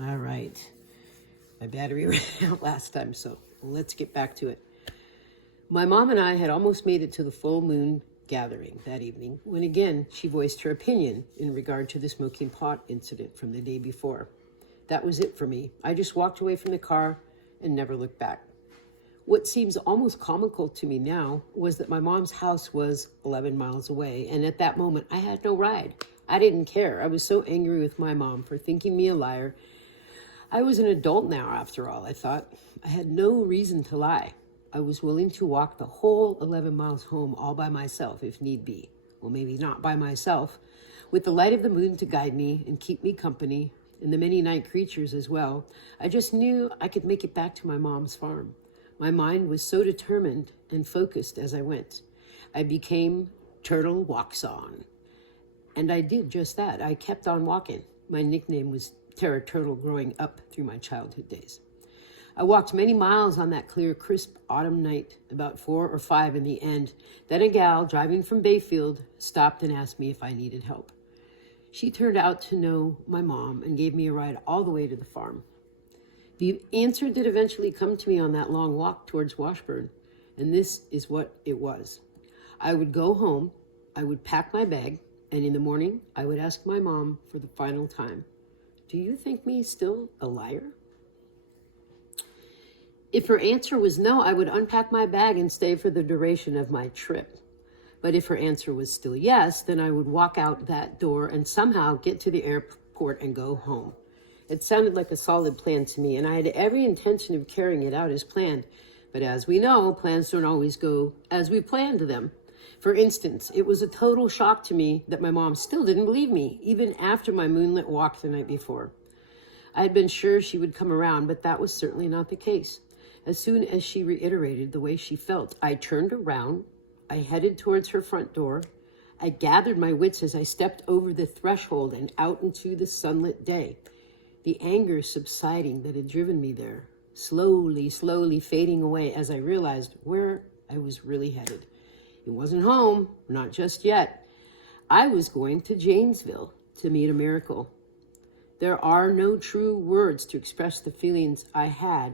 All right. My battery ran out last time, so let's get back to it. My mom and I had almost made it to the full moon gathering that evening when again she voiced her opinion in regard to the smoking pot incident from the day before. That was it for me. I just walked away from the car and never looked back. What seems almost comical to me now was that my mom's house was 11 miles away, and at that moment I had no ride. I didn't care. I was so angry with my mom for thinking me a liar. I was an adult now, after all, I thought. I had no reason to lie. I was willing to walk the whole 11 miles home all by myself if need be. Well, maybe not by myself, with the light of the moon to guide me and keep me company, and the many night creatures as well. I just knew I could make it back to my mom's farm. My mind was so determined and focused as I went. I became Turtle Walks On. And I did just that. I kept on walking. My nickname was Terror Turtle growing up through my childhood days. I walked many miles on that clear, crisp autumn night, about 4 or 5 in the end. Then a gal driving from Bayfield stopped and asked me if I needed help. She turned out to know my mom and gave me a ride all the way to the farm. The answer did eventually come to me on that long walk towards Washburn, and this is what it was. I would go home, I would pack my bag, and in the morning, I would ask my mom for the final time, "Do you think me still a liar?" If her answer was no, I would unpack my bag and stay for the duration of my trip. But if her answer was still yes, then I would walk out that door and somehow get to the airport and go home. It sounded like a solid plan to me, and I had every intention of carrying it out as planned. But as we know, plans don't always go as we planned them. For instance, it was a total shock to me that my mom still didn't believe me, even after my moonlit walk the night before. I had been sure she would come around, but that was certainly not the case. As soon as she reiterated the way she felt, I turned around, I headed towards her front door. I gathered my wits as I stepped over the threshold and out into the sunlit day. The anger subsiding that had driven me there, slowly fading away as I realized where I was really headed. It wasn't home, not just yet. I was going to Janesville to meet a miracle. There are no true words to express the feelings I had